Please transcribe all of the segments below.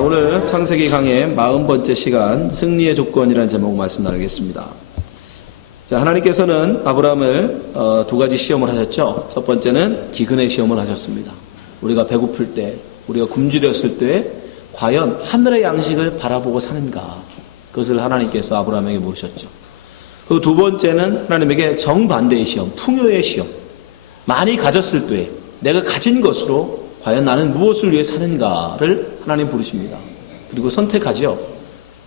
오늘 창세기 강의 40번째 시간 승리의 조건이라는 제목 말씀 나누겠습니다. 자, 하나님께서는 아브라함을 두 가지 시험을 하셨죠. 첫 번째는 기근의 시험을 하셨습니다. 우리가 배고플 때, 우리가 굶주렸을 때 과연 하늘의 양식을 바라보고 사는가, 그것을 하나님께서 아브라함에게 물으셨죠. 그 두 번째는 하나님에게 정반대의 시험, 풍요의 시험. 많이 가졌을 때 내가 가진 것으로 과연 나는 무엇을 위해 사는가를 하나님 부르십니다. 그리고 선택하지요.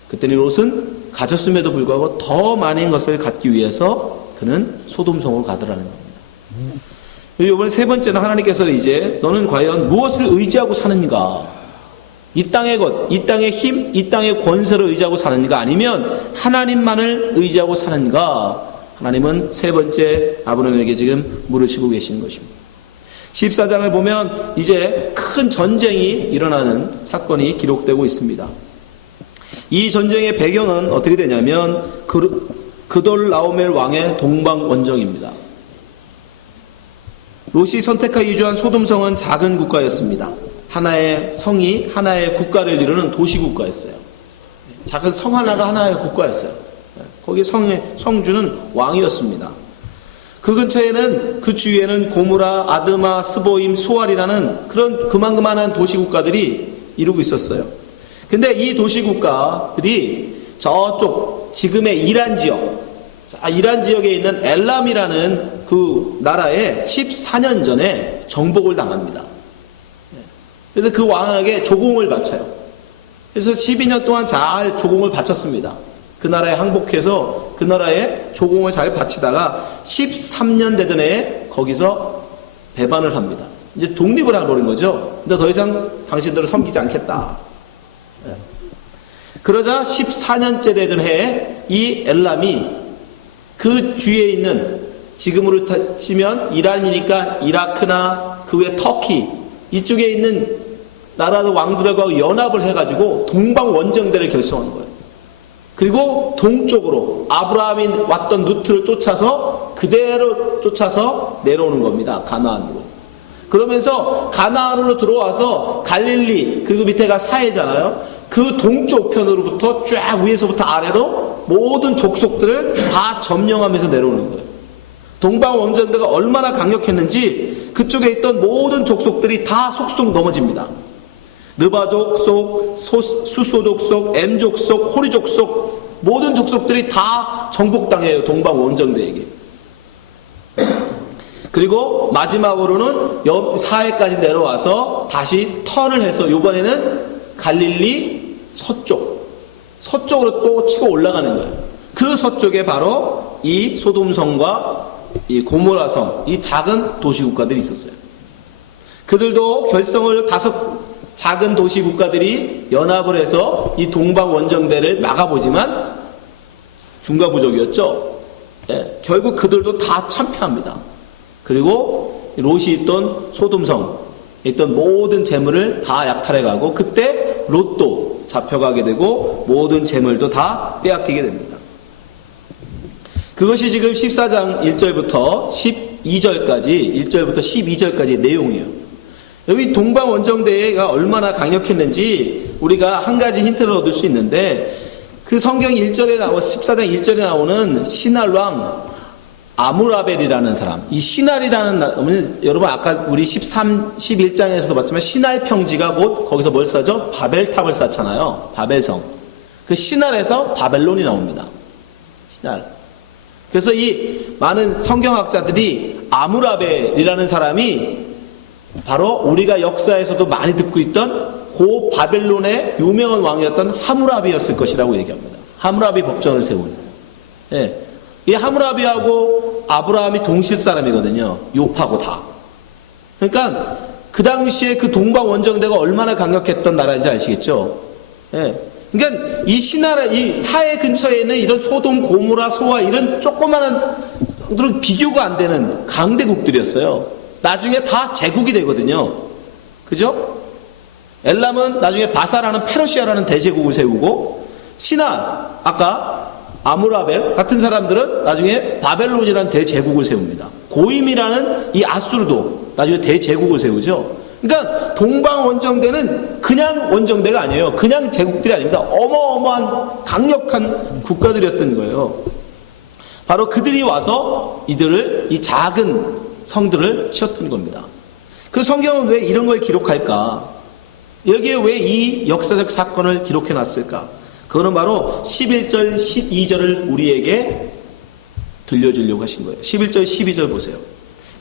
그때는 롯은 가졌음에도 불구하고 더 많은 것을 갖기 위해서 그는 소돔성으로 가더라는 겁니다. 이번에 세 번째는 하나님께서는 이제 너는 과연 무엇을 의지하고 사는가, 이 땅의 것, 이 땅의 힘, 이 땅의 권세를 의지하고 사는가, 아니면 하나님만을 의지하고 사는가, 하나님은 세 번째 아브라함에게 지금 물으시고 계시는 것입니다. 14장을 보면 이제 큰 전쟁이 일어나는 사건이 기록되고 있습니다. 이 전쟁의 배경은 어떻게 되냐면 그돌라오멜 왕의 동방 원정입니다. 롯이 선택하여 이주한 소돔성은 작은 국가였습니다. 하나의 성이 하나의 국가를 이루는 도시국가였어요. 작은 성 하나가 하나의 국가였어요. 거기 성주는 왕이었습니다. 그 근처에는, 그 주위에는 고무라, 아드마, 스보임, 소알이라는 그런 그만한 도시국가들이 이루고 있었어요. 근데 이 도시국가들이 저쪽 지금의 이란 지역, 이란 지역에 있는 엘람이라는 그 나라에 14년 전에 정복을 당합니다. 그래서 그 왕에게 조공을 바쳐요. 그래서 12년 동안 잘 조공을 바쳤습니다. 그 나라에 항복해서 그 나라에 조공을 잘 바치다가 13년 되던 해에 거기서 배반을 합니다. 이제 독립을 해버린 거죠. 근데 더 이상 당신들을 섬기지 않겠다. 그러자 14년째 되던 해에 이 엘람이 그 주위에 있는, 지금으로 치면 이란이니까 이라크나 그 외 터키 이쪽에 있는 나라 왕들과 연합을 해가지고 동방 원정대를 결성한 거예요. 그리고 동쪽으로 아브라함이 왔던 루트를 쫓아서 그대로 쫓아서 내려오는 겁니다. 가나안으로. 그러면서 가나안으로 들어와서 갈릴리, 그리고 밑에가 사해잖아요. 그 동쪽 편으로부터 쫙 위에서부터 아래로 모든 족속들을 다 점령하면서 내려오는 거예요. 동방 원정대가 얼마나 강력했는지 그쪽에 있던 모든 족속들이 다 속속 넘어집니다. 르바족속, 수소족속, 엠족속, 호리족속, 모든 족속들이 다 정복당해요. 동방 원정대에게. 그리고 마지막으로는 사해까지 내려와서 다시 턴을 해서 이번에는 갈릴리 서쪽으로 또 치고 올라가는 거예요. 그 서쪽에 바로 이 소돔성과 이 고모라성, 이 작은 도시국가들이 있었어요. 그들도 결성을 다섯 작은 도시국가들이 연합을 해서 이 동방 원정대를 막아보지만 중과부족이었죠. 결국 그들도 다 참패합니다. 그리고 롯이 있던 소돔성, 있던 모든 재물을 다 약탈해가고, 그때 롯도 잡혀가게 되고 모든 재물도 다 빼앗기게 됩니다. 그것이 지금 14장 1절부터 12절까지, 1절부터 12절까지 내용이에요. 여기 동방 원정대가 얼마나 강력했는지 우리가 한 가지 힌트를 얻을 수 있는데, 그 성경 1절에 14장 1절에 나오는 시날왕 아무라벨이라는 사람, 이 시날이라는, 여러분 아까 우리 11장에서도 봤지만 시날 평지가 곧 거기서 뭘 쌓죠? 바벨탑을 쌓잖아요. 바벨성. 그 시날에서 바벨론이 나옵니다. 시날. 그래서 이 많은 성경학자들이 아무라벨이라는 사람이 바로 우리가 역사에서도 많이 듣고 있던 고 바벨론의 유명한 왕이었던 하무라비였을 것이라고 얘기합니다. 하무라비 법전을 세운. 이 하무라비하고 아브라함이 동실 사람이거든요. 욥하고 다. 그러니까 그 당시에 그 동방 원정대가 얼마나 강력했던 나라인지 아시겠죠? 그러니까 이 시나라, 이 사해 근처에 있는 이런 소돔, 고모라, 소아 이런 조그마한 그런 비교가 안 되는 강대국들이었어요. 나중에 다 제국이 되거든요. 그죠? 엘람은 나중에 바사라는 페르시아라는 대제국을 세우고, 시나, 아까 아무라벨 같은 사람들은 나중에 바벨론이라는 대제국을 세웁니다. 고임이라는 이 아수르도 나중에 대제국을 세우죠. 그러니까 동방 원정대는 그냥 원정대가 아니에요. 그냥 제국들이 아닙니다. 어마어마한 강력한 국가들이었던 거예요. 바로 그들이 와서 이 작은 성들을 치었던 겁니다. 그 성경은 왜 이런 걸 기록할까? 여기에 왜 이 역사적 사건을 기록해 놨을까? 그거는 바로 11절, 12절을 우리에게 들려주려고 하신 거예요. 11절, 12절 보세요.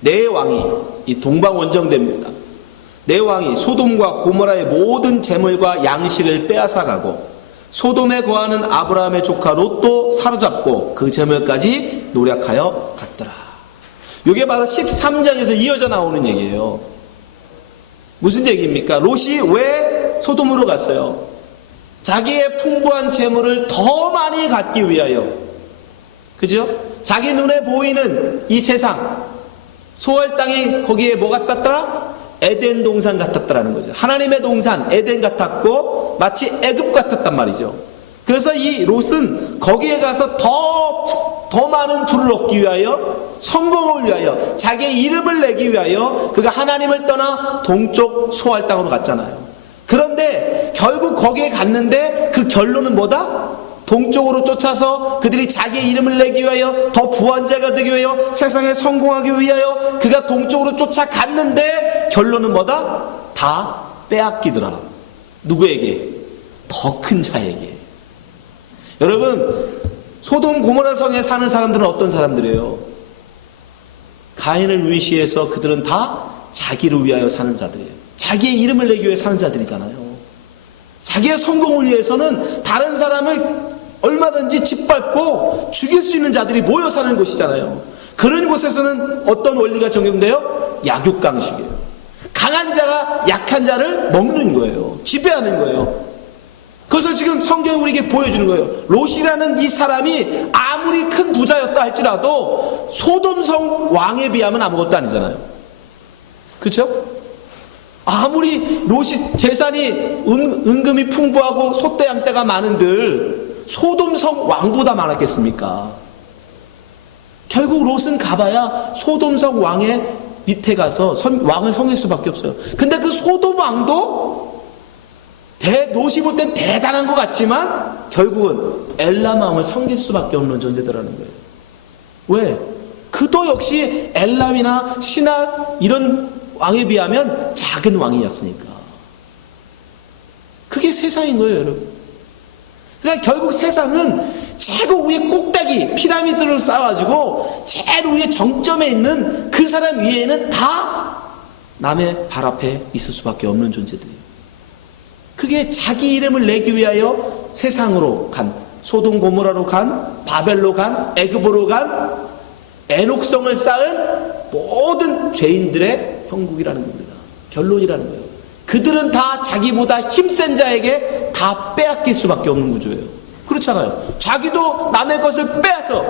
내 왕이, 이 동방 원정대입니다. 내 왕이 소돔과 고모라의 모든 재물과 양식을 빼앗아가고 소돔에 거하는 아브라함의 조카 롯도 사로잡고 그 재물까지 노략하여 갔더라. 이게 바로 13장에서 이어져 나오는 얘기예요. 무슨 얘기입니까? 롯이 왜 소돔으로 갔어요? 자기의 풍부한 재물을 더 많이 갖기 위하여. 그죠? 자기 눈에 보이는 이 세상, 소알 땅이 거기에 뭐 같았더라? 에덴 동산 같았다라는 거죠. 하나님의 동산 에덴 같았고 마치 애굽 같았단 말이죠. 그래서 이 롯은 거기에 가서 더 많은 부를 얻기 위하여, 성공을 위하여, 자기의 이름을 내기 위하여 그가 하나님을 떠나 동쪽 소알 땅으로 갔잖아요. 그런데 결국 거기에 갔는데 그 결론은 뭐다? 동쪽으로 쫓아서 그들이 자기의 이름을 내기 위하여, 더 부한 자가 되기 위하여, 세상에 성공하기 위하여 그가 동쪽으로 쫓아갔는데 결론은 뭐다? 다 빼앗기더라. 누구에게? 더 큰 자에게. 여러분, 소돔 고모라 성에 사는 사람들은 어떤 사람들이에요? 가인을 위시해서 그들은 다 자기를 위하여 사는 자들이에요. 자기의 이름을 내기 위해 사는 자들이잖아요. 자기의 성공을 위해서는 다른 사람을 얼마든지 짓밟고 죽일 수 있는 자들이 모여 사는 곳이잖아요. 그런 곳에서는 어떤 원리가 적용돼요? 약육강식이에요. 강한 자가 약한 자를 먹는 거예요. 지배하는 거예요. 그래서 지금 성경이 우리에게 보여주는 거예요. 롯이라는 이 사람이 아무리 큰 부자였다 할지라도 소돔성 왕에 비하면 아무것도 아니잖아요. 그렇죠? 아무리 롯이 재산이 은금이 풍부하고 소떼 양떼가 많은들 소돔성 왕보다 많았겠습니까? 결국 롯은 가봐야 소돔성 왕의 밑에 가서 왕을 섬길 수밖에 없어요. 근데 그 소돔 왕도 롯이 볼 땐 대단한 것 같지만 결국은 엘람 왕을 섬길 수밖에 없는 존재들라는 거예요. 왜? 그도 역시 엘람이나 신할 이런 왕에 비하면 작은 왕이었으니까. 그게 세상인 거예요, 여러분. 그러니까 결국 세상은 최고 위에 꼭대기 피라미드를 쌓아가지고 제일 위에 정점에 있는 그 사람 위에는 다 남의 발 앞에 있을 수밖에 없는 존재들이에요. 그게 자기 이름을 내기 위하여 세상으로 간, 소돔 고모라로 간, 바벨로 간, 애굽으로 간, 애녹성을 쌓은 모든 죄인들의 형국이라는 겁니다. 결론이라는 거예요. 그들은 다 자기보다 힘센 자에게 다 빼앗길 수밖에 없는 구조예요. 그렇잖아요. 자기도 남의 것을 빼앗어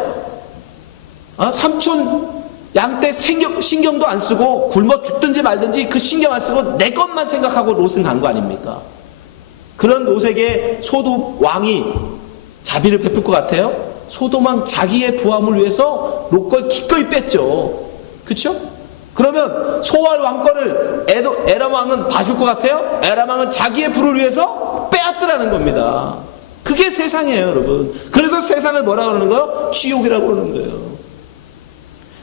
삼촌 양떼 신경도 안 쓰고 굶어 죽든지 말든지 그 신경 안 쓰고 내 것만 생각하고 롯은 간 거 아닙니까? 그런 롯에게 소돔 왕이 자비를 베풀 것 같아요? 소돔 왕 자기의 부함을 위해서 롯 걸 기꺼이 뺐죠. 그렇죠? 그러면 소알 왕권을 에람 왕은 봐줄 것 같아요? 에람 왕은 자기의 부를 위해서 빼앗더라는 겁니다. 그게 세상이에요, 여러분. 그래서 세상을 뭐라 그러는 거예요? 지옥이라고 그러는 거예요.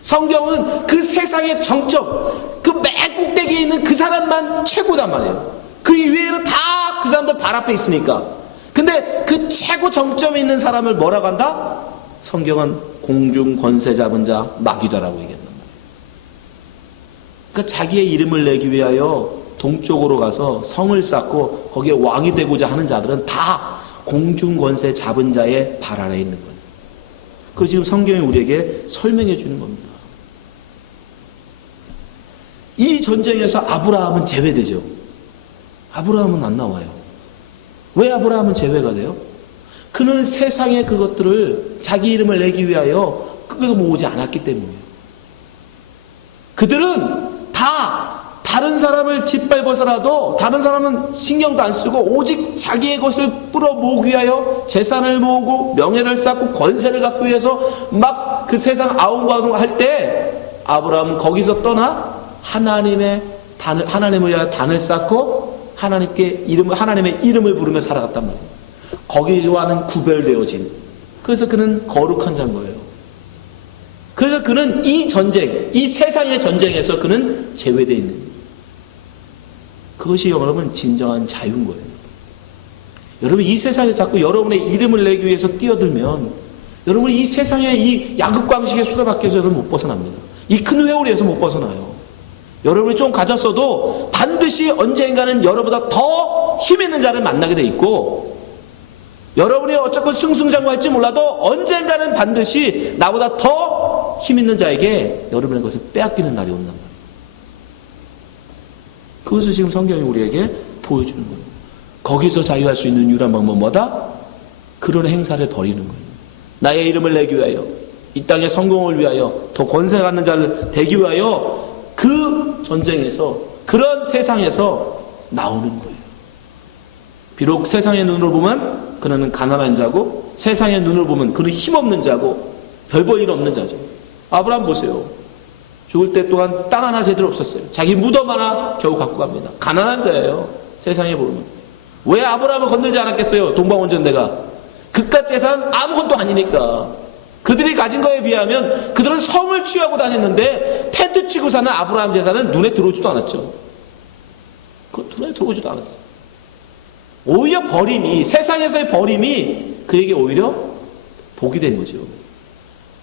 성경은 그 세상의 정점, 그 맨 꼭대기에 있는 그 사람만 최고단 말이에요. 그 이외에는 다 그 사람들 발 앞에 있으니까. 근데 그 최고 정점에 있는 사람을 뭐라고 한다? 성경은 공중 권세 잡은 자 마귀다라고 얘기한단 말이에요. 그러니까 자기의 이름을 내기 위하여 동쪽으로 가서 성을 쌓고 거기에 왕이 되고자 하는 자들은 다 공중 권세 잡은 자의 발 아래에 있는 거예요. 그래서 지금 성경이 우리에게 설명해 주는 겁니다. 이 전쟁에서 아브라함은 제외되죠. 아브라함은 안 나와요. 왜 아브라함은 제외가 돼요? 그는 세상의 그것들을 자기 이름을 내기 위하여 그거 모으지 않았기 때문이에요. 그들은 다 다른 사람을 짓밟아서라도 다른 사람은 신경도 안 쓰고 오직 자기의 것을 뿌려 모으기 위하여 재산을 모으고 명예를 쌓고 권세를 갖기 위해서 막 그 세상 아웅바웅 할 때 아브라함은 거기서 떠나 하나님의 하나님을 위하여 단을 쌓고 하나님의 이름을 부르며 살아갔단 말이에요. 거기와는 구별되어진. 그래서 그는 거룩한 자인 거예요. 그래서 그는 이 전쟁, 이 세상의 전쟁에서 그는 제외되어 있는 거예요. 그것이 여러분 진정한 자유인 거예요. 여러분 이 세상에 자꾸 여러분의 이름을 내기 위해서 뛰어들면 여러분 이 세상의 이 야극광식의 수레바퀴에서 여러분 못 벗어납니다. 이 큰 회오리에서 못 벗어나요. 여러분이 좀 가졌어도 반드시 언젠가는 여러분보다 더 힘 있는 자를 만나게 돼 있고, 여러분이 어쩌고 승승장구할지 몰라도 언젠가는 반드시 나보다 더 힘 있는 자에게 여러분의 것을 빼앗기는 날이 온단 말이에요. 그것을 지금 성경이 우리에게 보여주는 거예요. 거기서 자유할 수 있는 유일한 방법은 뭐다? 그런 행사를 벌이는 거예요. 나의 이름을 내기 위하여, 이 땅의 성공을 위하여, 더 권세 갖는 자를 되기 위하여 그 전쟁에서, 그런 세상에서 나오는 거예요. 비록 세상의 눈으로 보면 그는 가난한 자고, 세상의 눈으로 보면 그는 힘없는 자고, 별 볼 일 없는 자죠. 아브라함 보세요. 죽을 때 동안 땅 하나 제대로 없었어요. 자기 무덤 하나 겨우 갖고 갑니다. 가난한 자예요. 세상에 보면. 왜 아브라함을 건들지 않았겠어요? 동방원전대가. 그깟 재산 아무것도 아니니까. 그들이 가진 거에 비하면 그들은 성을 취하고 다녔는데 텐트 치고 사는 아브라함 재산은 눈에 들어오지도 않았죠. 눈에 들어오지도 않았어요. 오히려 버림이, 세상에서의 버림이 그에게 오히려 복이 된 거죠.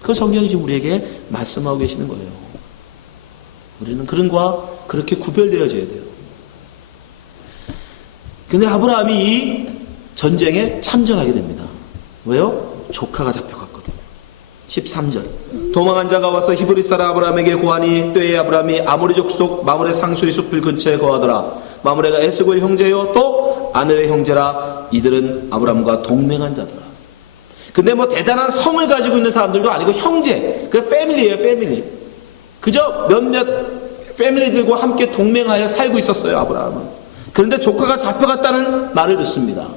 그 성경이 지금 우리에게 말씀하고 계시는 거예요. 우리는 그런과 그렇게 구별되어져야 돼요. 근데 아브라함이 이 전쟁에 참전하게 됩니다. 왜요? 조카가 잡혀갔거든요. 13절. 도망한 자가 와서 히브리 사람 아브라함에게 고하니 때에 아브라함이 아모리 족속 마므레 상수리 숲을 근처에 거하더라. 마므레가 에스골 형제요 또 아넬의 형제라. 이들은 아브라함과 동맹한 자더라. 근데 뭐 대단한 성을 가지고 있는 사람들도 아니고 형제, 그 패밀리예요, 패밀리. 그저 몇몇 패밀리들과 함께 동맹하여 살고 있었어요, 아브라함은. 그런데 조카가 잡혀갔다는 말을 듣습니다.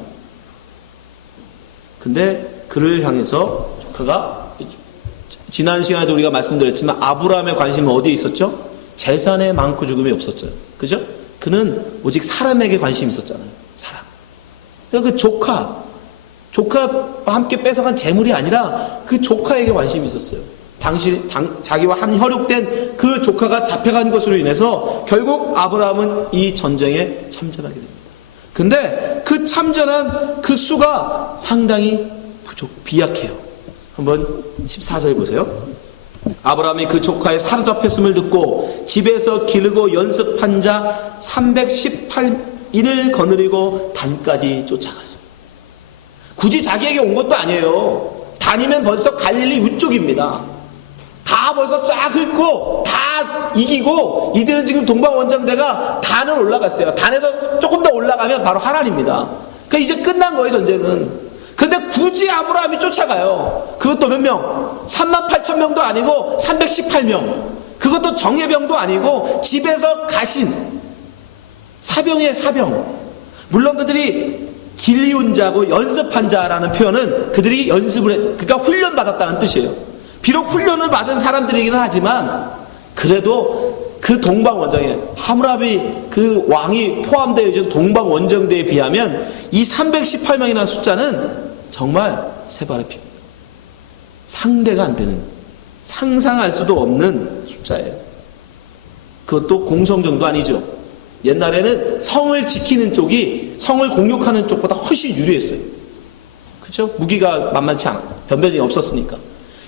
근데 그를 향해서 조카가, 지난 시간에도 우리가 말씀드렸지만 아브라함의 관심은 어디에 있었죠? 재산에 많고 죽음이 없었죠. 그죠? 그는 오직 사람에게 관심이 있었잖아요. 사람. 그 조카와 함께 뺏어간 재물이 아니라 그 조카에게 관심이 있었어요. 자기와 한 혈육된 그 조카가 잡혀간 것으로 인해서 결국 아브라함은 이 전쟁에 참전하게 됩니다. 근데 그 참전한 그 수가 상당히 비약해요. 한번 14절 보세요. 아브라함이 그 조카의 사로잡혔음을 듣고 집에서 기르고 연습한 자 318인을 거느리고 단까지 쫓아갔어요. 굳이 자기에게 온 것도 아니에요. 단이면 벌써 갈릴리 위쪽입니다. 다 벌써 쫙 훑고 다 이기고 이들은 지금 동방원정대가 단을 올라갔어요. 단에서 조금 더 올라가면 바로 하란입니다. 그러니까 이제 끝난 거예요, 전쟁은. 근데 굳이 아브라함이 쫓아가요. 그것도 몇 명? 38,000명도 아니고 318명. 그것도 정예병도 아니고 집에서 가신 사병의 사병. 물론 그들이 길리운 자고 연습한 자라는 표현은 그들이 연습을 그러니까 훈련받았다는 뜻이에요. 비록 훈련을 받은 사람들이기는 하지만 그래도 그 동방원정에 하므라비 그 왕이 포함되어 있는 동방원정대에 비하면 이 318명이라는 숫자는 정말 새발의 피입니다. 상대가 안 되는, 상상할 수도 없는 숫자예요. 그것도 공성정도 아니죠. 옛날에는 성을 지키는 쪽이 성을 공격하는 쪽보다 훨씬 유리했어요. 그렇죠? 무기가 만만치 않아. 변별력이 없었으니까.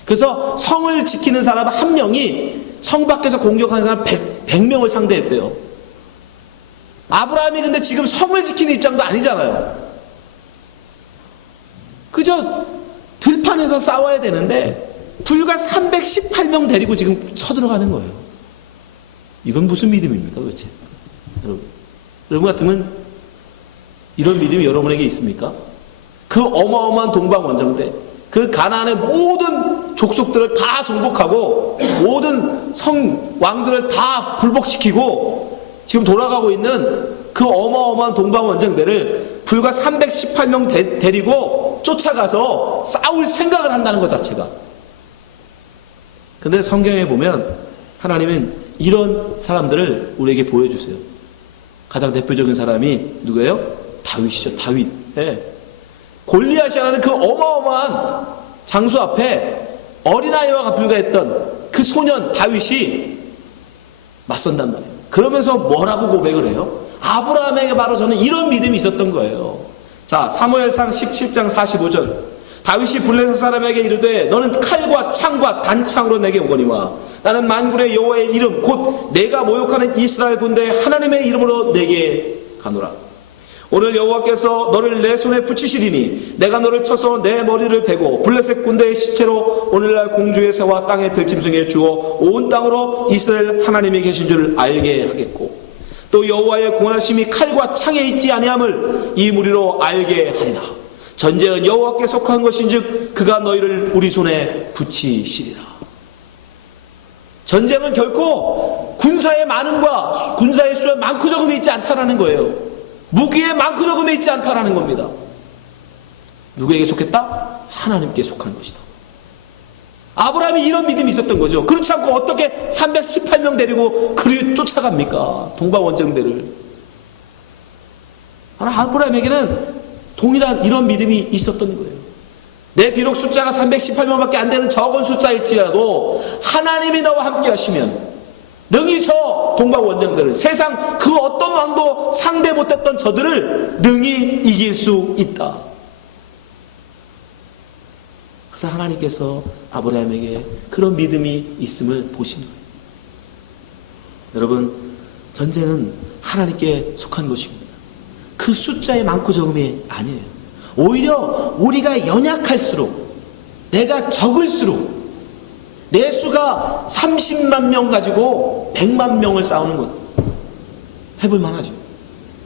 그래서 성을 지키는 사람 한 명이 성 밖에서 공격하는 사람 100명을 상대했대요. 아브라함이 근데 지금 성을 지키는 입장도 아니잖아요. 그저 들판에서 싸워야 되는데 불과 318명 데리고 지금 쳐들어가는 거예요. 이건 무슨 믿음입니까 도대체? 여러분 같으면 이런 믿음이 여러분에게 있습니까? 그 어마어마한 동방원정대, 그 가나안의 모든 족속들을 다 정복하고 모든 성 왕들을 다 불복시키고 지금 돌아가고 있는 그 어마어마한 동방원정대를 불과 318명 데리고 쫓아가서 싸울 생각을 한다는 것 자체가. 근데 성경에 보면 하나님은 이런 사람들을 우리에게 보여주세요. 가장 대표적인 사람이 누구예요? 다윗이죠. 다윗. 예. 골리앗이라는 그 어마어마한 장수 앞에 어린아이와 불과했던 그 소년 다윗이 맞선단 말이에요. 그러면서 뭐라고 고백을 해요? 아브라함에게 바로 저는 이런 믿음이 있었던 거예요. 자, 사무엘상 17장 45절. 다윗이 블레셋 사람에게 이르되 너는 칼과 창과 단창으로 내게 오거니와 나는 만군의 여호와의 이름 곧 내가 모욕하는 이스라엘 군대 하나님의 이름으로 내게 가노라. 오늘 여호와께서 너를 내 손에 붙이시리니 내가 너를 쳐서 내 머리를 베고 블레셋 군대의 시체로 오늘날 공주의 새와 땅의 들짐승에 주어 온 땅으로 이스라엘 하나님이 계신 줄 알게 하겠고 또 여호와의 공하심이 칼과 창에 있지 아니함을 이 무리로 알게 하리라. 전쟁은 여호와께 속한 것인즉 그가 너희를 우리 손에 붙이시리라. 전쟁은 결코 군사의 많음과 군사의 수에 많고 적음이 있지 않다라는 거예요. 무기에 많고 적음이 있지 않다라는 겁니다. 누구에게 속했다? 하나님께 속한 것이다. 아브라함이 이런 믿음이 있었던 거죠. 그렇지 않고 어떻게 318명 데리고 그를 쫓아갑니까? 동방 원정대를. 아브라함에게는 동일한 이런 믿음이 있었던 거예요. 내 비록 숫자가 318명밖에 안 되는 적은 숫자일지라도 하나님이 나와 함께 하시면 능히 저 동방 원정대를 세상 그 어떤 왕도 상대 못했던 저들을 능히 이길 수 있다. 그래서 하나님께서 아브라함에게 그런 믿음이 있음을 보신 거예요. 여러분, 전쟁은 하나님께 속한 것입니다. 그 숫자의 많고 적음이 아니에요. 오히려 우리가 연약할수록, 내가 적을수록, 내 수가 30만 명 가지고 100만 명을 싸우는 것 해볼만 하죠.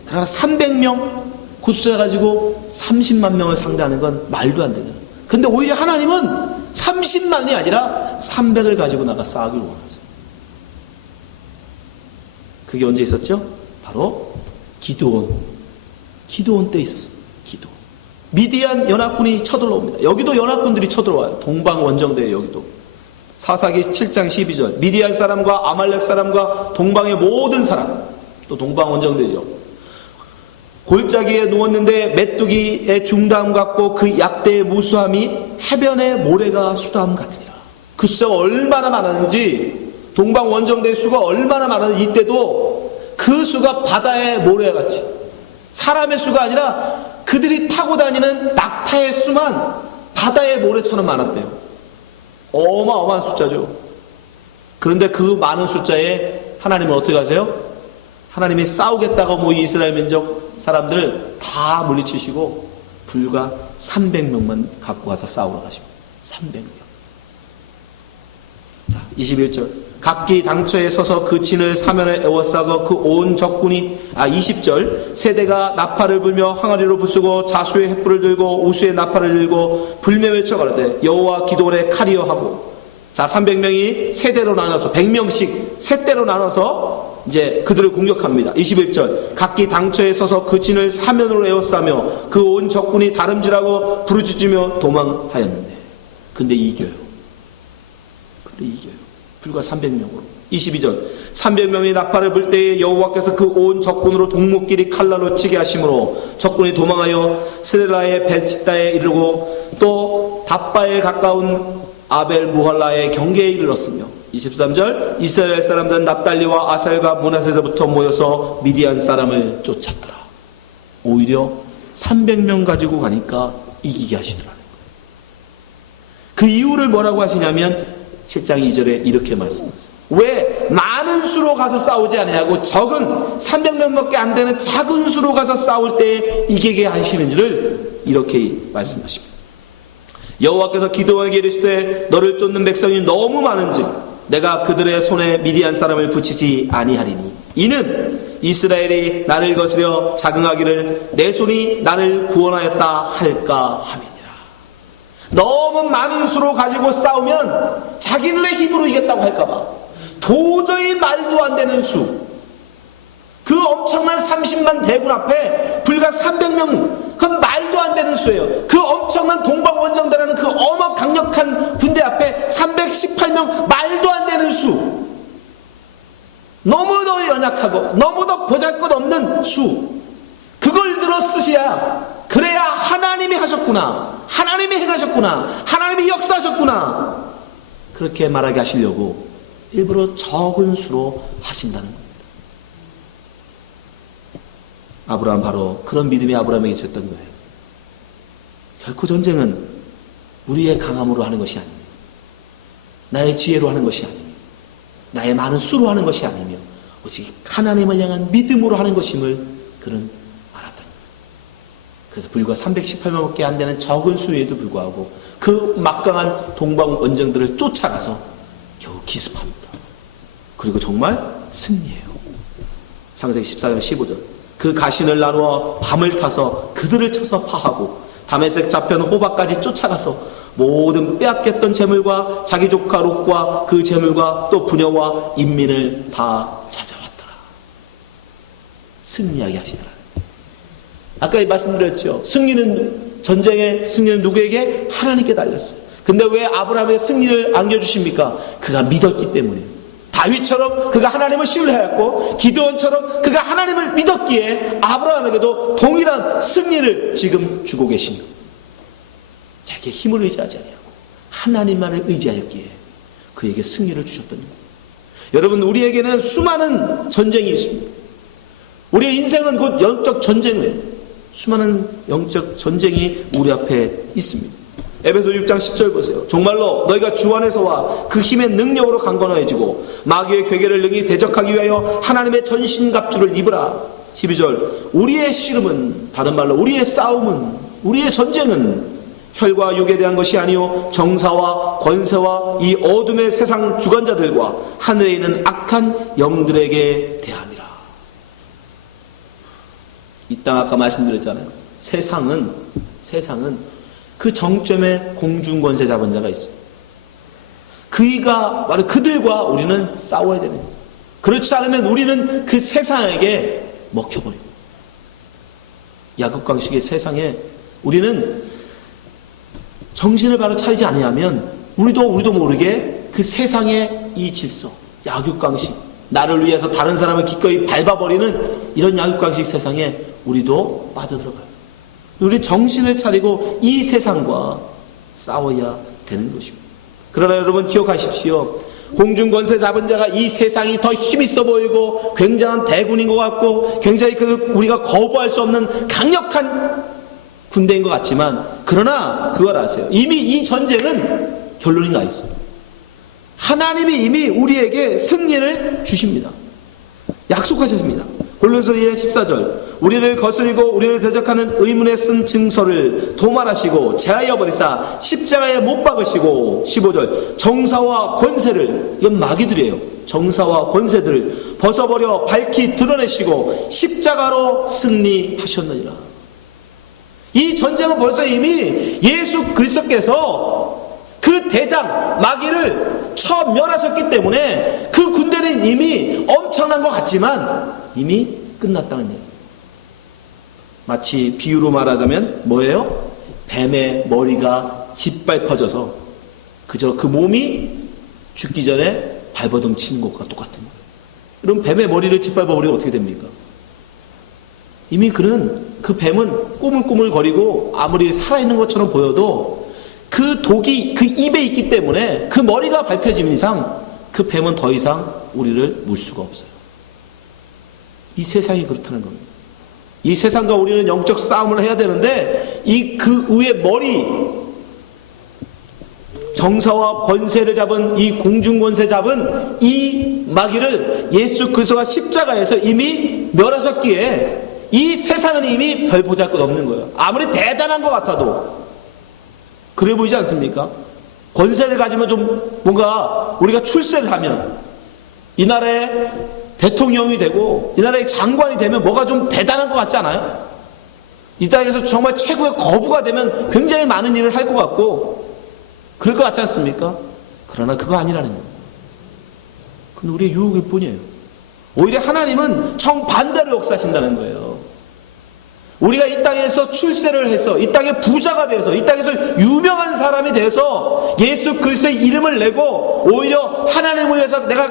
그러나 300명 그 숫자 가지고 30만 명을 상대하는 건 말도 안 되잖아요. 근데 오히려 하나님은 30만이 아니라 300을 가지고 나가 싸우기를 원하세요. 그게 언제 있었죠? 바로 기드온 때 있었어요. 기드온. 미디안 연합군이 쳐들어옵니다. 여기도 연합군들이 쳐들어와요. 동방 원정대에 여기도. 사사기 7장 12절. 미디안 사람과 아말렉 사람과 동방의 모든 사람. 또 동방 원정대죠. 골짜기에 누웠는데 메뚜기의 중담 같고 그 약대의 무수함이 해변의 모래가 수담 같으니라. 그 숫자가 얼마나 많았는지, 동방 원정대의 수가 얼마나 많았는지 이때도 그 수가 바다의 모래같이, 사람의 수가 아니라 그들이 타고 다니는 낙타의 수만 바다의 모래처럼 많았대요. 어마어마한 숫자죠. 그런데 그 많은 숫자에 하나님은 어떻게 하세요? 하나님이 싸우겠다고 이스라엘 민족 사람들 다 물리치시고 불과 300명만 갖고 가서 싸우러 가십니다. 300명. 자, 21절. 각기 당처에 서서 그 진을 사면에 에워싸고 그 온 적군이 20절. 세대가 나팔을 불며 항아리로 부수고 자수의 횃불을 들고 우수의 나팔을 들고 불며 외쳐 가로되 여호와 기드온의 칼이여 하고. 자, 300명이 세대로 나눠서 100명씩 세대로 나눠서 이제 그들을 공격합니다. 21절. 각기 당처에 서서 그 진을 사면으로 에워싸며 그 온 적군이 다름질하고 부르짖으며 도망하였는데. 근데 이겨요. 불과 300명으로. 22절. 300명이 나팔을 불 때에 여호와께서 그 온 적군으로 동무끼리 칼날로 치게 하심으로 적군이 도망하여 스레라의 벳시다에 이르고 또 답바에 가까운 아벨 무할라의 경계에 이르렀으며. 23절. 이스라엘 사람들은 납달리와 아살과 므낫에서부터 모여서 미디안 사람을 쫓았더라. 오히려 300명 가지고 가니까 이기게 하시더라는 거예요. 그 이유를 뭐라고 하시냐면 7장 2절에 이렇게 말씀하세요. 왜 많은 수로 가서 싸우지 아니하고 적은 300명밖에 안 되는 작은 수로 가서 싸울 때 이기게 하시는지를 이렇게 말씀하십니다. 여호와께서 기드온에게 이르시되 너를 쫓는 백성이 너무 많은즉 내가 그들의 손에 미디안 사람을 붙이지 아니하리니 이는 이스라엘이 나를 거스려 자긍하기를 내 손이 나를 구원하였다 할까 함이니라. 너무 많은 수로 가지고 싸우면 자기들의 힘으로 이겼다고 할까봐 도저히 말도 안 되는 수, 그 엄청난 30만 대군 앞에 불과 300명, 그건 말도 안 되는 수예요. 그 엄청난 동방원정대라는 그 강력한 군대 앞에 318명, 말도 안 되는 수. 너무도 연약하고 너무도 보잘것없는 수, 그걸 들어 쓰셔야, 그래야 하나님이 하셨구나, 하나님이 행하셨구나, 하나님이 역사하셨구나, 그렇게 말하게 하시려고 일부러 적은 수로 하신다는 겁니다. 아브라함, 바로 그런 믿음이 아브라함에게 있었던 거예요. 결코 전쟁은 우리의 강함으로 하는 것이 아닙니다. 나의 지혜로 하는 것이 아닙니다. 나의 많은 수로 하는 것이 아니며 오직 하나님을 향한 믿음으로 하는 것임을 그는 알았던 거예요. 그래서 불과 318명밖에 안 되는 적은 수에도 불구하고 그 막강한 동방 원정들을 쫓아가서 겨우 기습합니다. 그리고 정말 승리해요. 창세기 14장 15절. 그 가신을 나누어 밤을 타서 그들을 쳐서 파하고 다메섹 잡혀는 호박까지 쫓아가서 모든 빼앗겼던 재물과 자기 조카 롯과 그 재물과 또 부녀와 인민을 다 찾아왔더라. 승리하게 하시더라. 아까 말씀드렸죠. 전쟁의 승리는 누구에게? 하나님께 달렸어요. 근데 왜 아브라함에게 승리를 안겨주십니까? 그가 믿었기 때문이에요. 다윗처럼 그가 하나님을 신뢰하였고 기드온처럼 그가 하나님을 믿었기에 아브라함에게도 동일한 승리를 지금 주고 계신 겁니다. 자기의 힘을 의지하지 아니하고 하나님만을 의지하였기에 그에게 승리를 주셨던 겁니다. 여러분, 우리에게는 수많은 전쟁이 있습니다. 우리의 인생은 곧 영적 전쟁이에요. 수많은 영적 전쟁이 우리 앞에 있습니다. 에베소 6장 10절 보세요. 정말로 너희가 주 안에서와 그 힘의 능력으로 강건해지고 마귀의 괴계를 능히 대적하기 위하여 하나님의 전신갑주를 입으라. 12절. 우리의 씨름은, 다른 말로 우리의 싸움은, 우리의 전쟁은 혈과 육에 대한 것이 아니요 정사와 권세와 이 어둠의 세상 주관자들과 하늘에 있는 악한 영들에게 대함이라. 이 땅 아까 말씀드렸잖아요. 세상은 그 정점에 공중권세 잡은 자가 있어요. 그이가 바로 그들과 우리는 싸워야 되는 거예요. 그렇지 않으면 우리는 그 세상에게 먹혀버리고, 야곱강식의 세상에 우리는 정신을 바로 차리지 아니하면 우리도 모르게 그 세상의 이 질서, 야곱강식, 나를 위해서 다른 사람을 기꺼이 밟아버리는 이런 야곱강식 세상에 우리도 빠져들어가요. 우리 정신을 차리고 이 세상과 싸워야 되는 것입니다. 그러나 여러분 기억하십시오. 공중권세 잡은 자가 이 세상이 더 힘있어 보이고 굉장한 대군인 것 같고 굉장히 우리가 거부할 수 없는 강력한 군대인 것 같지만, 그러나 그걸 아세요. 이미 이 전쟁은 결론이 나 있어요. 하나님이 이미 우리에게 승리를 주십니다. 약속하셨습니다. 골로새 1장 14절. 우리를 거스리고 우리를 대적하는 의문에 쓴 증서를 도말하시고 제하여 버리사 십자가에 못 박으시고, 15절. 정사와 권세를, 이건 마귀들이에요. 정사와 권세들을 벗어버려 밝히 드러내시고 십자가로 승리하셨느니라. 이 전쟁은 벌써 이미 예수 그리스도께서 그 대장 마귀를 처멸하셨기 때문에 그 군대는 이미 엄청난 것 같지만 이미 끝났다는 얘기예요. 마치 비유로 말하자면 뭐예요? 뱀의 머리가 짓밟혀져서 그저 그 몸이 죽기 전에 발버둥 치는 것과 똑같은 거예요. 그럼 뱀의 머리를 짓밟아버리면 어떻게 됩니까? 이미 그 뱀은 꾸물꾸물거리고 아무리 살아있는 것처럼 보여도 그 독이 그 입에 있기 때문에 그 머리가 밟혀지는 이상 그 뱀은 더 이상 우리를 물 수가 없어요. 이 세상이 그렇다는 겁니다. 이 세상과 우리는 영적 싸움을 해야 되는데 그 위에 머리, 정사와 권세를 잡은 이 공중권세 잡은 이 마귀를 예수 그리스도가 십자가에서 이미 멸하셨기에 이 세상은 이미 별 보잘것 없는 거예요. 아무리 대단한 것 같아도. 그래 보이지 않습니까? 권세를 가지면 좀 뭔가 우리가 출세를 하면 이 나라의 대통령이 되고 이 나라의 장관이 되면 뭐가 좀 대단한 것 같지 않아요? 이 땅에서 정말 최고의 거부가 되면 굉장히 많은 일을 할 것 같고 그럴 것 같지 않습니까? 그러나 그거 아니라는 거예요. 그건 우리의 유혹일 뿐이에요. 오히려 하나님은 정반대로 역사하신다는 거예요. 우리가 이 땅에서 출세를 해서 이 땅의 부자가 돼서 이 땅에서 유명한 사람이 돼서 예수 그리스도의 이름을 내고 오히려 하나님을 위해서 내가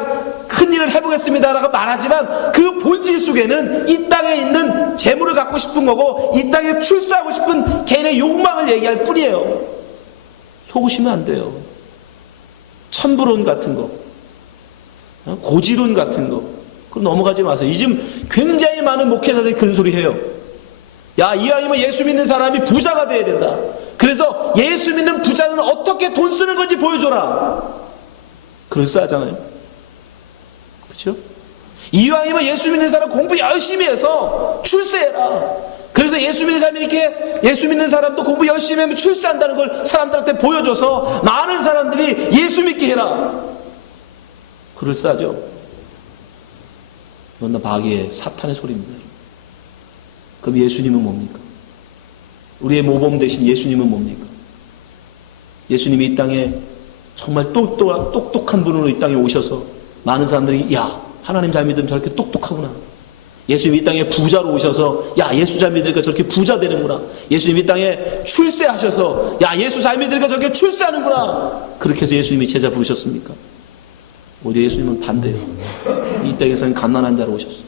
큰 일을 해보겠습니다라고 말하지만 그 본질 속에는 이 땅에 있는 재물을 갖고 싶은 거고 이 땅에 출세하고 싶은 개인의 욕망을 얘기할 뿐이에요. 속으시면 안 돼요. 천부론 같은 거, 고지론 같은 거, 그럼 넘어가지 마세요. 요즘 굉장히 많은 목회자들이 그런 소리 해요. 야, 이왕이면 예수 믿는 사람이 부자가 돼야 된다. 그래서 예수 믿는 부자는 어떻게 돈 쓰는 건지 보여줘라. 그럴싸하잖아요. 그렇죠? 이왕이면 예수 믿는 사람 공부 열심히 해서 출세해라. 그래서 예수 믿는 사람이 이렇게 예수 믿는 사람도 공부 열심히 하면 출세한다는 걸 사람들한테 보여줘서 많은 사람들이 예수 믿게 해라. 그럴싸하죠? 너나 마귀의 사탄의 소리입니다. 그럼 예수님은 뭡니까? 우리의 모범 되신 예수님은 뭡니까? 예수님이 이 땅에 정말 똑똑한 분으로 이 땅에 오셔서 많은 사람들이 야, 하나님 잘 믿으면 저렇게 똑똑하구나. 예수님이 이 땅에 부자로 오셔서 야, 예수 잘 믿으니까 저렇게 부자 되는구나. 예수님이 이 땅에 출세하셔서 야, 예수 잘 믿으니까 저렇게 출세하는구나. 그렇게 해서 예수님이 제자 부르셨습니까? 오히려 예수님은 반대예요. 이 땅에서는 갓난한 자로 오셨어요.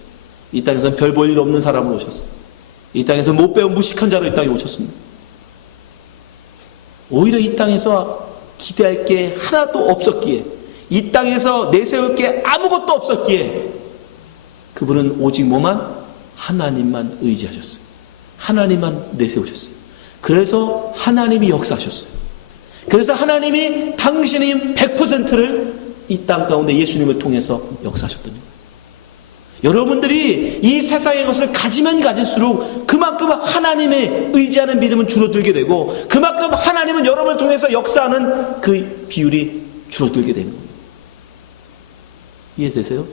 이 땅에서는 별 볼 일 없는 사람으로 오셨어요. 이 땅에서 못 배운 무식한 자로 이 땅에 오셨습니다. 오히려 이 땅에서 기대할 게 하나도 없었기에, 이 땅에서 내세울 게 아무것도 없었기에 그분은 오직 뭐만? 하나님만 의지하셨어요. 하나님만 내세우셨어요. 그래서 하나님이 역사하셨어요. 그래서 하나님이 당신의 100%를 이 땅 가운데 예수님을 통해서 역사하셨더니 여러분들이 이 세상의 것을 가지면 가질수록 그만큼 하나님의 의지하는 믿음은 줄어들게 되고 그만큼 하나님은 여러분을 통해서 역사하는 그 비율이 줄어들게 되는 겁니다. 이해되세요?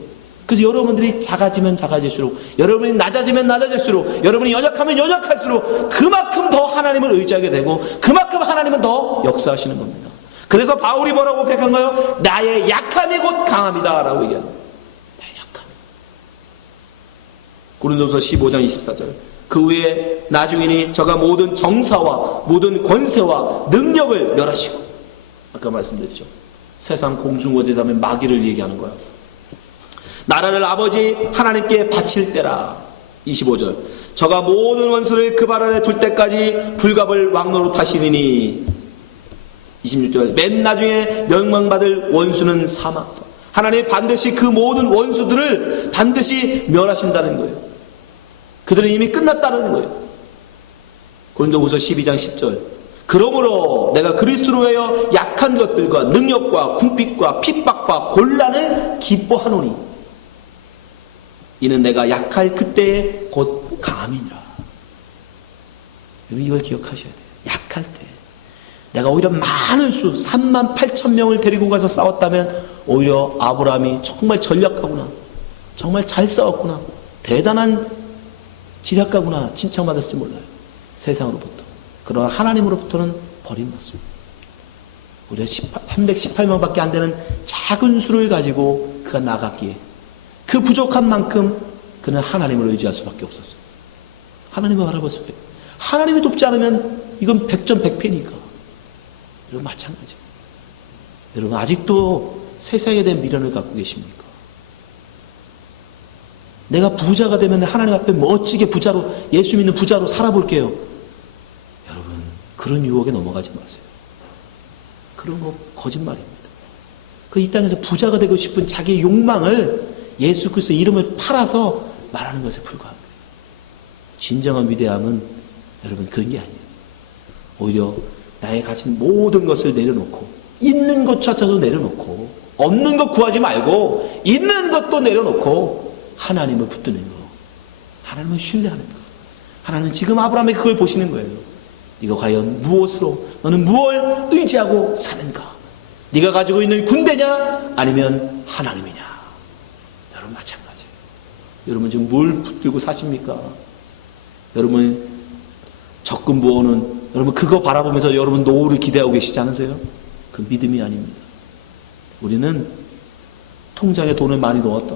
그래서 여러분들이 작아지면 작아질수록 여러분이 낮아지면 낮아질수록 여러분이 연약하면 연약할수록 그만큼 더 하나님을 의지하게 되고 그만큼 하나님은 더 역사하시는 겁니다. 그래서 바울이 뭐라고 고백한가요? 나의 약함이 곧 강함이다 라고 얘기합니다. 고린도서 15장 24절 그 후에 나중이니 저가 모든 정사와 모든 권세와 능력을 멸하시고 아까 말씀드렸죠. 세상 공중거제다음에 마귀를 얘기하는 거예요. 나라를 아버지 하나님께 바칠 때라. 25절 저가 모든 원수를 그 발 아래 둘 때까지 불갑을 왕노로 타시리니 26절 맨 나중에 멸망받을 원수는 사망. 하나님이 반드시 그 모든 원수들을 반드시 멸하신다는 거예요. 그들은 이미 끝났다는 거예요. 고린도후서 12장 10절 그러므로 내가 그리스도로 하여 약한 것들과 능력과 궁핍과 핍박과 곤란을 기뻐하노니 이는 내가 약할 그때에 곧 강함이니라. 여러분 이걸 기억하셔야 돼요. 약할 때 내가 오히려 많은 수 38,000명을 데리고 가서 싸웠다면 오히려 아브라함이 정말 전략가구나, 정말 잘 싸웠구나, 대단한 지략가구나 칭찬받았을지 몰라요. 세상으로부터. 그러나 하나님으로부터는 버림받습니다. 우리가 318명밖에 안 되는 작은 수를 가지고 그가 나갔기에 그 부족한 만큼 그는 하나님을 의지할 수밖에 없었어요. 하나님을 바라보세요. 하나님이 돕지 않으면 이건 100점 100패니까. 여러분 마찬가지예요. 여러분 아직도 세상에 대한 미련을 갖고 계십니까? 내가 부자가 되면 하나님 앞에 멋지게 부자로 예수 믿는 부자로 살아볼게요. 여러분 그런 유혹에 넘어가지 마세요. 그런 거 거짓말입니다. 그 이 땅에서 부자가 되고 싶은 자기의 욕망을 예수 그리스도 이름을 팔아서 말하는 것에 불과합니다. 진정한 위대함은 여러분 그런 게 아니에요. 오히려 나의 가진 모든 것을 내려놓고 있는 것조차도 내려놓고 없는 것 구하지 말고 있는 것도 내려놓고 하나님을 붙드는 거, 하나님을 신뢰하는 거. 하나님은 지금 아브라함의 그걸 보시는 거예요. 네가 과연 무엇으로 너는 무엇을 의지하고 사는가? 네가 가지고 있는 군대냐 아니면 하나님이냐? 여러분 마찬가지예요. 여러분 지금 뭘 붙들고 사십니까? 여러분 적금 부어는 여러분 그거 바라보면서 여러분 노후를 기대하고 계시지 않으세요? 그 믿음이 아닙니다. 우리는 통장에 돈을 많이 넣었다,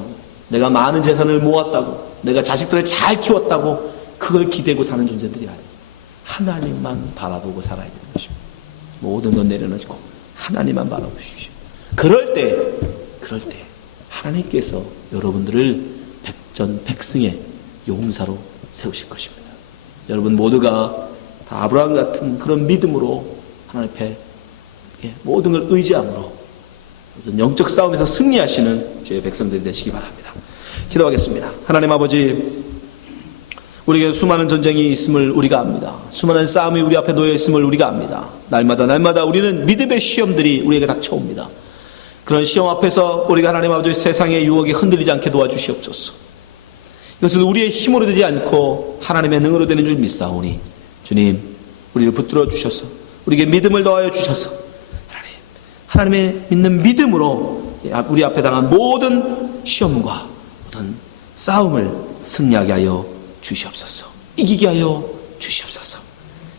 내가 많은 재산을 모았다고, 내가 자식들을 잘 키웠다고 그걸 기대고 사는 존재들이 아니에요. 하나님만 바라보고 살아야 되는 것입니다. 모든 것 내려놓고 하나님만 바라보십시오. 그럴 때 하나님께서 여러분들을 백전백승의 용사로 세우실 것입니다. 여러분 모두가 다 아브라함 같은 그런 믿음으로 하나님 앞에 모든 걸 의지함으로 영적 싸움에서 승리하시는 주의 백성들이 되시기 바랍니다. 기도하겠습니다. 하나님 아버지, 우리에게 수많은 전쟁이 있음을 우리가 압니다. 수많은 싸움이 우리 앞에 놓여 있음을 우리가 압니다. 날마다 우리는 믿음의 시험들이 우리에게 닥쳐옵니다. 그런 시험 앞에서 우리가 하나님 아버지 세상의 유혹에 흔들리지 않게 도와주시옵소서. 이것을 우리의 힘으로 되지 않고 하나님의 능으로 되는 줄 믿사오니 주님, 우리를 붙들어 주셔서 우리에게 믿음을 더하여 주셔서 하나님의 믿는 믿음으로 우리 앞에 당한 모든 시험과 모든 싸움을 승리하게 하여 주시옵소서. 이기게 하여 주시옵소서.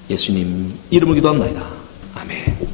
예수님 이름으로 기도합니다. 아멘.